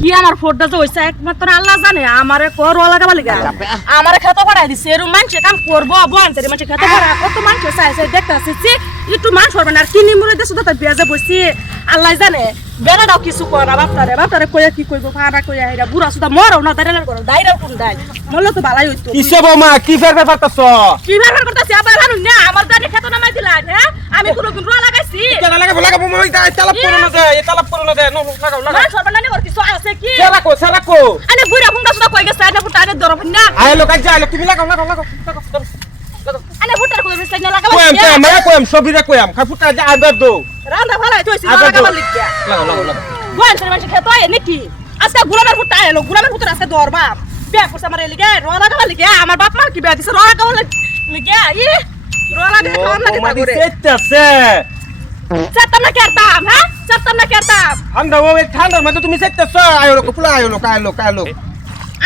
কি আমার ফোরটা যে হইছে একমাত্র আল্লাহ জানে আমারে কর লাগাবা লাগা আমারে খেতে পড়াই দিছে এরকম মানুষে কাম করবো বন্ধের মানুষে খেতে পড়া কত মানুষ চাইছে দেখতে আসছে একটু মানুষ হবে না আর কিনি মুড়ে দেশে তো বেজে বসছি আল্লাহ জানে বেড়াটাও কিছু কর না বাপটারে কইয়া কি কইব ফাড়া কইয়া এরা বুড়া সুদা মরও না দাঁড়ালে করো দাইরাও কোন দাই মরলে তো ভালাই হইতো কিসে বৌমা কি ফেরফের করতেছ কি ফেরফের করতেছি আবার জানুন না আমার দাঁড়ি খেতে নামাই দিলা হ্যাঁ আমি কোনো দিন রোয়া লাগাইছি কেন লাগাবো লাগাবো মই গায় তালাপ করো না দে এ তালাপ করো না দে লাগাও লাগাও মানুষ হবে না ওর কিছু আছে কি সারাকো আরে বুড়া বুড়া সুদা কই গেছে আরে বুড়া আরে দরব না আইলো কাজ আইলো তুমি লাগাও লাগাও আরে বুড়ার কই গেছে না লাগাবা কোয়াম তে আমরা কোয়াম সবিরে কোয়াম খাফুটা যা আবার দো রান্না ভালাই তুইছি লাগাবা লিখা লাগাও বন্ধের মানুষে খেতে হয় নাকি আজকে গুলামের ফুটা এলো গুলামের ফুটা আজকে দরবা বিয়া করছে আমার এলিগে রোয়া লাগাবা লিখা আমার বাপ মা কি বিয়া দিছে রোয়া লাগাবা লিখা রোয়া লাগা খাওয়ার লাগে বৌমা করে দিতেছে চাতাম না কেরতাম হ্যাঁ চাতাম না কেরতাম আমরা ওই ঠান্ডার মধ্যে তুমি সেটতেছ আইলো কুলা আইলো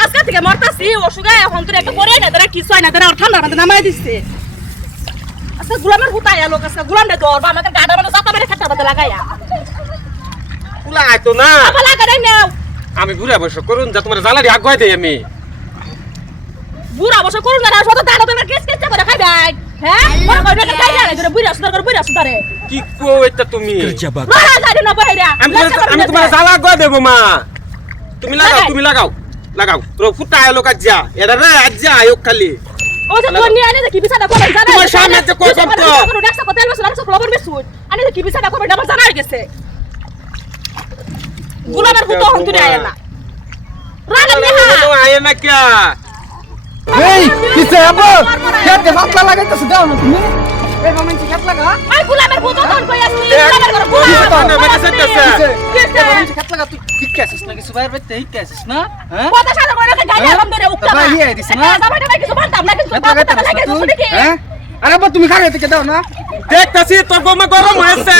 আজকে থেকে মরতাছি অসুগে এখন তুই একটা করে না তারা কিছু হয় না তারা ঠান্ডার মধ্যে নামাই দিচ্ছে আজকে গুলামের ফুটা এলো আজকে গুলামটা দরবা আমাদের গাড়া মানে চাতা মেরে খাতা মধ্যে লাগাইয়া কুলা আইতো না আবার লাগাই নাও আমি বুড়া বয়স করুন যা তোমার জ্বালারি আগুয়াই দেই আমি বুড়া বসে করুন না শত দাঁড়া তোমার কেস কেস করে খাই ভাই হ্যাঁ বড় করে খাই যায় করে বুড়া সুদারে কি কো এটা তুমি রোয়া গাড়ি না বহেরা আমি তোমার জ্বালা আগুয়াই দেব মা তুমি লাগাও রো ফুটা আইলো কাজ যা এটা রে আজ যা আয়ো খালি ও যে কোন নিয়ে আনে কি বিছানা করে জানা তোমার সামনে যে কই সব তো দেখছ কত এলবস লাগছ খবর মেসুজ আনে কি বিছানা করে আমার জানা হয়ে গেছে গুলামের ফুটো হন তুই আয় না রানা মেহা তো আয় না কি এই কিসে আবো খেতে ফাতলা লাগাইতেছ দাও না তুমি এই মামন কি খেত লাগা আই গুলামের ফুটো কোন কই আসলি গুলামের করে গুলাম না মানে সেটতেছে এই মামন কি খেত লাগা তুই কি কেছিস না কিছু বাইরে বাইতে হিক কেছিস না হ্যাঁ কত সালে করে গাড়ি আলাম ধরে উঠতা ভাই হিয়া দিছ না জামাইটা ভাই কিছু বানতাম না কিছু খেত লাগাইতে বানতাম না কিছু দেখি হ্যাঁ আরে বাবা তুমি খাগে থেকে দাও না দেখতাছি তোর বৌমা গরম হয়েছে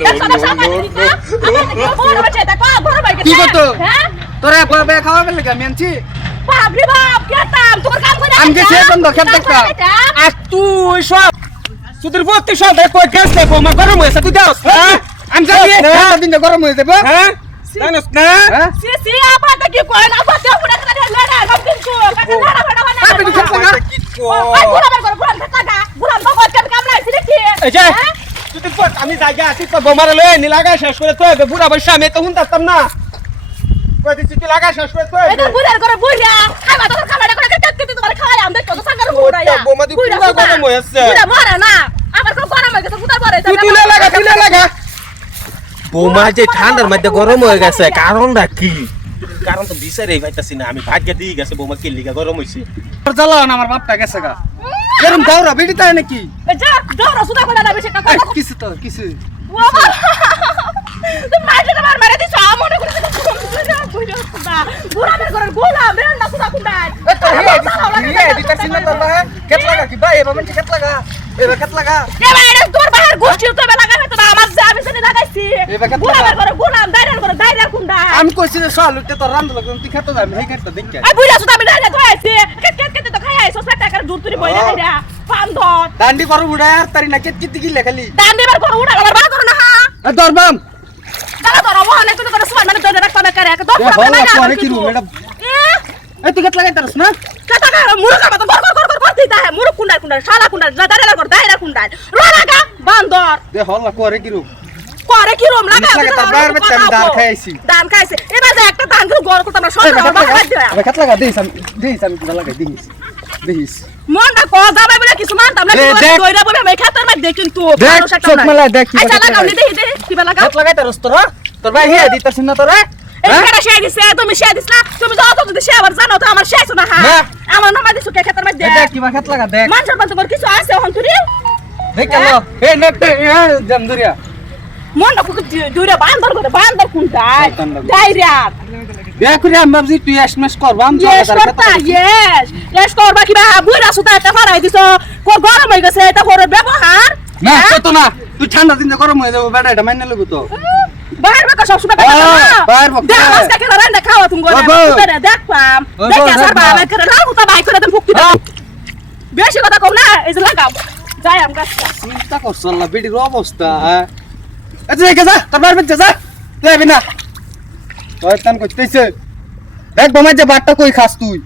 দেখছ না সামনে দিকা আমার কি বড় বাচ্চা দেখো বড় ভাই কি করতো হ্যাঁ তোরা বাবা খাওয়াবে লাগা আমি আনছি বাপরে বাপ কেতাম তোর কাম করে আমি যে সে বন্ধ খেত দেখা আর তুই সব সুদের বত্তি সব কই গেছে বৌমা গরম হয়েছে তুই দাও হ্যাঁ আমি জানি দিন গরম হয়ে যাবে হ্যাঁ জানোস না হ্যাঁ সি সি আপা কি কই না আপা তো পুরা করে লড়া সব কিছু কাকা লড়া ফড়া বানা আপনি খেত লাগা কি কো আই গুলামের করে গুলাম কাকা গুলাম তো কত কাম লাইছি দেখি এই যে তুই তো আমি জায়গা আছি তো বৌমারে লয়ে নি লাগা শেষ করে তো বুড়া বয়সে আমি তো হুনতাম না কই দিছি তুই লাগা শেষ করে তো এটা বুড়ার করে বুড়া খাবা তো খাবাটা করে কাটতে তোমার খাওয়াই আমি দেখো তো সাঙ্গার বুড়া ইয়া বৌমা দি পুরা গরম হয়েছে বুড়া মরে না আমার কোন গরম হয়ে গেছে বুড়ার পরে তুই লাগা বৌমা যে ঠান্ডার মধ্যে গরম হয়ে গেছে কারণটা কি কারণ তো বিচারে পাইতাছি না আমি ভাগ্য দিয়ে গেছে বৌমা কি লিগা গরম হইছে জ্বালাও না আমার বাপটা গেছে গা এরকম দাওরা বেড়ি তাই নাকি যা দৌড়া সুদা করে না বেশি কাকা কিছু তো কিছু বাবা তুমি মাইটা মার দিছ আমনে করে বুড়া বুড়া মেরে করে গোলাম রে না সুদা কুন্ডা খেত লাগা কি ভাই এবার খেত লাগা এবার খেত লাগা এবারে তোর বাহার গোষ্ঠীর তো লাগাই তো না আমার যে আমি সেটা লাগাইছি বুড়া মেরে করে গোলাম দাইরা কুন্ডা আমি কইছি যে সল উঠতে তো রান্দ লাগবে তুই খেত যাবি এই খেত দেখ আই বুড়া সুদা আমি দাইরা ধয়াইছি কেট তো খাই আইছো 60 টাকার দূর তুই বইরা খাইরা পান ধর দান্ডি করো বুড়া আর তারি না কেট কিতি গিলে খালি দান দেবার করে উড়া আমার বাড়া করো না হ্যাঁ দরবাম দাঁড়া ধরো অনেক তো করে সময় মানে ধরে রাখতে করে এক দর পরে কি রুম এটা এই তুই খেত লাগাই তারস না কাটা না মুরগা মত গর করতে দা মুরগ কুন্ডা শালা কুন্ডা দাঁড়া করে দাইরা কুন্ডা রোলাগা বান্দর দে হল্লা করে কি রুম করে কি রুম লাগা তার বাইরে আমি দান খাইছি দান খাইছে এবার যে একটা দান করে গর করতে আমরা সব খাই দেয়া খেত লাগা দেইস আমি কি লাগাই দিস দিস মনটা কো যাবে বলে কিছু মানতাম না দইরা বলে আমি খেতার মধ্যে দেখ কিন্তু আচ্ছা লাগাও নি দেখি কি লাগাও খেত লাগাই তারস তোর ভাই হিয়া দিতাছ না তোরা এখানে শেয়ার দিছে তুমি শেয়ার দিছ না তুমি যত যদি শেয়ার জানো তো আমার শেষ না হ্যাঁ আমার নাম দিছো কে খেতার মধ্যে দেখ কিবা খেত লাগা দেখ মানুষের মধ্যে তোর কিছু আছে হন তুই দেখ কেলো এই নেট জমদুরিয়া মনটা কুক দুইরা বান্দর কোনটাই ডাইরা দেখ রে আমি ভাবছি তুই এসএমএস করবা আমি ইয়েস করবা কি বা বুইরা সুতা এটা ফারাই দিছো কো গরম হই গেছে এটা করে ব্যবহার না কত না তুই ঠান্ডা দিনে গরম হয়ে যাবে বেটা এটা মাইনে লব তো বাইরে বাকা সব সময় দেখা না বাইরে বাকা দেখ আজকে কেন রান্না খাওয়া তুমি করে দেখলাম দেখ স্যার বাবা করে লাউ তা বাই করে তুমি ফুকতি বেশি কথা কও না এই যে লাগাও যাই আম গাছটা চিন্তা করছ আল্লাহ বিডির অবস্থা আচ্ছা কে যা তোর বাইরে যা যাবি না শয়তান করতেছে দেখ বোমা যে বাটটা কই খাস তুই